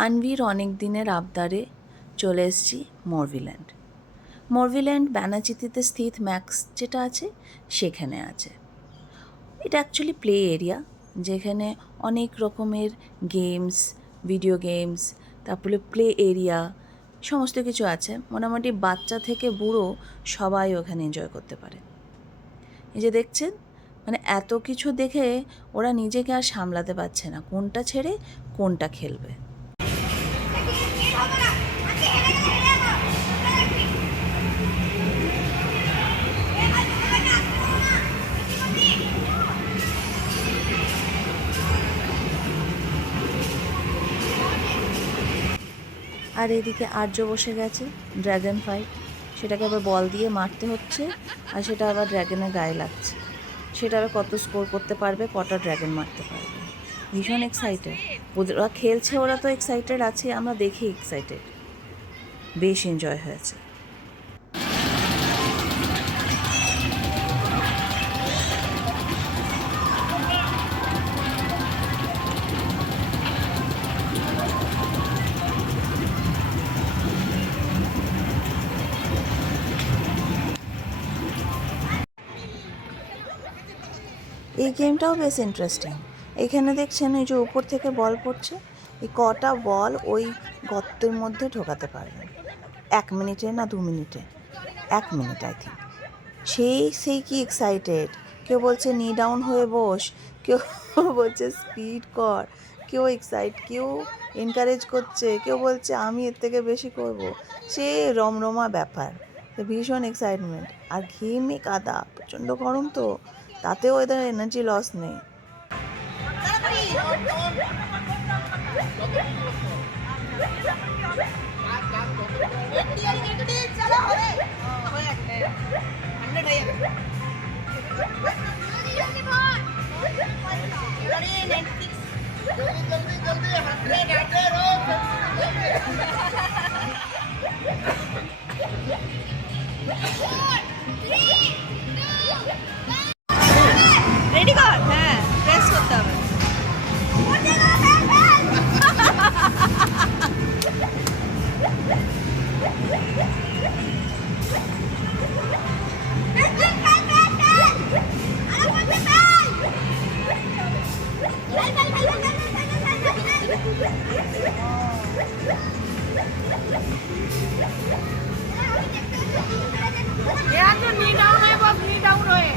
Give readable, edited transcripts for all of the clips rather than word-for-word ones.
আনভির অনেক দিনের আবদারে চলে এসেছি মরভিল্যান্ড। মরভিল্যান্ড ব্যানাচিতিতে স্থিত ম্যাক্স যেটা আছে সেখানে আছে। এটা অ্যাকচুয়ালি প্লে এরিয়া, যেখানে অনেক রকমের গেমস, ভিডিও গেমস, তারপরে প্লে এরিয়া সমস্ত কিছু আছে। মোটামুটি বাচ্চা থেকে বুড়ো সবাই ওখানে এনজয় করতে পারে। এই যে দেখছেন, মানে এত কিছু দেখে ওরা নিজেকে আর সামলাতে পারছে না, কোনটা ছেড়ে কোনটা খেলবে। আর এদিকে আর্য বসে গেছে ড্র্যাগন ফাইট, সেটাকে আবার বল দিয়ে মারতে হচ্ছে, আর সেটা আবার ড্র্যাগনের গায়ে লাগছে। সেটা আবার কত স্কোর করতে পারবে, কটা ড্র্যাগন মারতে পারবে। ভীষণ এক্সাইটেড ওরা খেলছে, ওরা তো এক্সাইটেড আছে, আমরা দেখি এক্সাইটেড। বেশ এনজয় হয়েছে। এই গেমটাও বেশ ইন্টারেস্টিং। এখানে দেখছেন এই যে উপর থেকে বল পড়ছে, এই কটা বল ওই গর্তের মধ্যে ঢোকাতে পারবেন 1 মিনিটে না 2 মিনিটে, 1 মিনিট আই থিঙ্ক। সেই কি এক্সাইটেড, কেউ বলছে নি ডাউন হয়ে বস, কেউ বলছে স্পিড কর, কেউ এনকারেজ করছে, কেউ বলছে আমি এর থেকে বেশি করব। সে রমরমা ব্যাপার, ভীষণ এক্সাইটমেন্ট। আর ঘেমে কাদা, প্রচণ্ড গরম তো, তাতেও এদের এনার্জি লস নেই। রেডি কর, হ্যাঁ প্রেস করতে হবে। নি ডাউন হয়ে বস, নি ডাউন হয়ে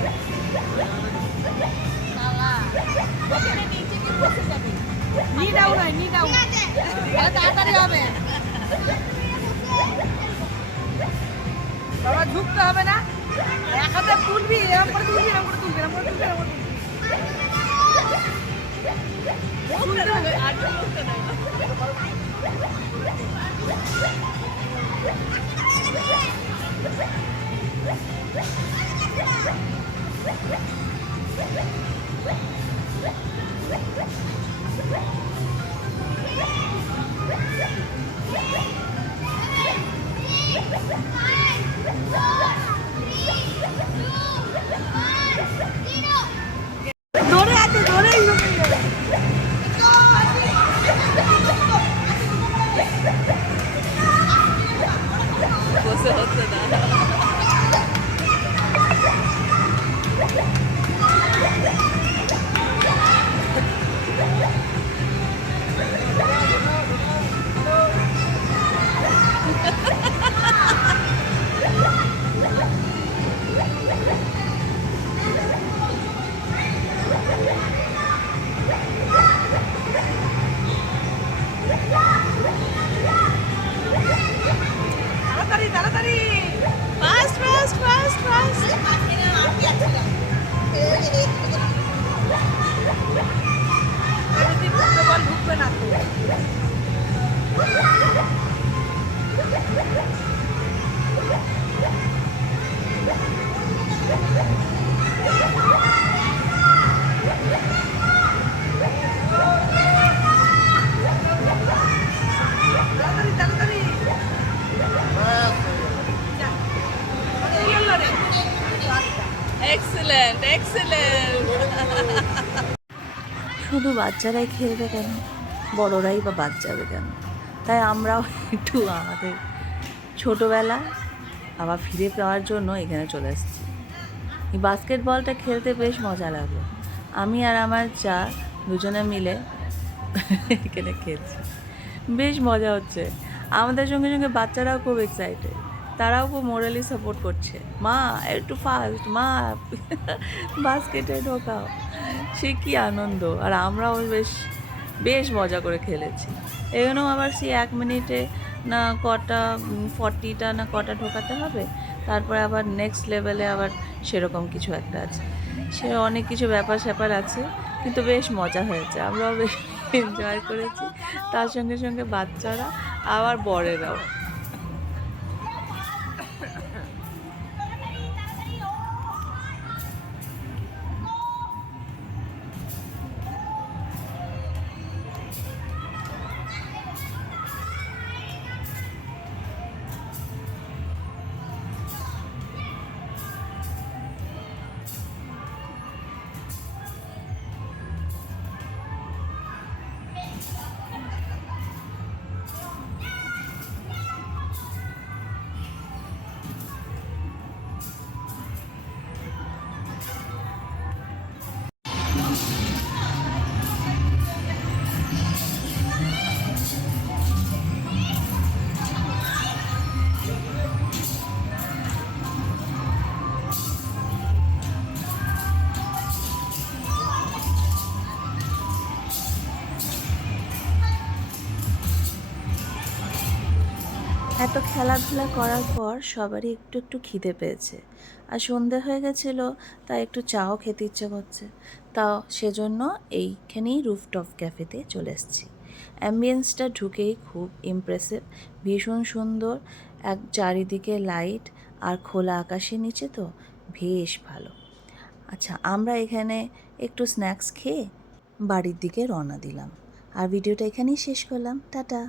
নি ডাউন হয়, নি ডাউন তাড়াতাড়ি হবে। বাবা ঝুঁকতে হবে না, এক হাতে তুলবি, এরকম করে তুলবি, এরকম করে তুলবি, এরকম করে তুলবি, এরকম করে তুলতে হবে। আর তুলতে না ধরে আছে, ধরেই বসে হচ্ছে না। তাড়াতাড়ি তাড়াতাড়ি, ফাস্ট ফাস্ট ফাস্ট ফাস্ট। বল ঢুকবে না তো। তাড়াতাড়ি তাড়াতাড়ি, এক্সেলেন্ট এক্সেলেন্ট। শুধু বাচ্চারাই খেলবে কেন, বড়রাই বা বাদ যাবে কেন? তাই আমরাও একটু আমাদের ছোটোবেলা আবার ফিরে পাওয়ার জন্য এখানে চলে এসেছি। এই বাস্কেটবলটা খেলতে বেশ মজা লাগে। আমি আর আমার যা দুজনে মিলে এখানে খেলছি, বেশ মজা হচ্ছে। আমাদের সঙ্গে সঙ্গে বাচ্চারাও খুব এক্সাইটেড, তারাও খুব মোরালি সাপোর্ট করছে, মা একটু ফাস্ট, মা বাস্কেটে ঢোকাও। সে কি আনন্দ! আর আমরাও বেশ বেশ মজা করে খেলেছি। এখানেও আবার সেই 1 মিনিটে না কটা 40টা না কটা ঢোকাতে হবে, তারপরে আবার নেক্সট লেভেলে আবার সেরকম কিছু একটা আছে। সে অনেক কিছু ব্যাপার স্যাপার আছে, কিন্তু বেশ মজা হয়েছে, আমরাও বেশ এনজয় করেছি, তার সঙ্গে সঙ্গে বাচ্চারা আবার বড়েরাও। এত খেলাধুলা করার পর সবারই একটু একটু খিদে পেয়েছে, আর সন্ধে হয়ে গেছিলো, তাই একটু চাও খেতে ইচ্ছে করছে। তাও সেজন্য এইখানেই রুফটপ ক্যাফেতে চলে এসেছি। অ্যাম্বিয়েন্সটা ঢুকেই খুব ইমপ্রেসিভ, ভীষণ সুন্দর, এক চারিদিকে লাইট আর খোলা আকাশের নিচে তো বেশ ভালো। আচ্ছা, আমরা এখানে একটু স্ন্যাক্স খেয়ে বাড়ির দিকে রওনা দিলাম, আর ভিডিওটা এখানেই শেষ করলাম। টাটা।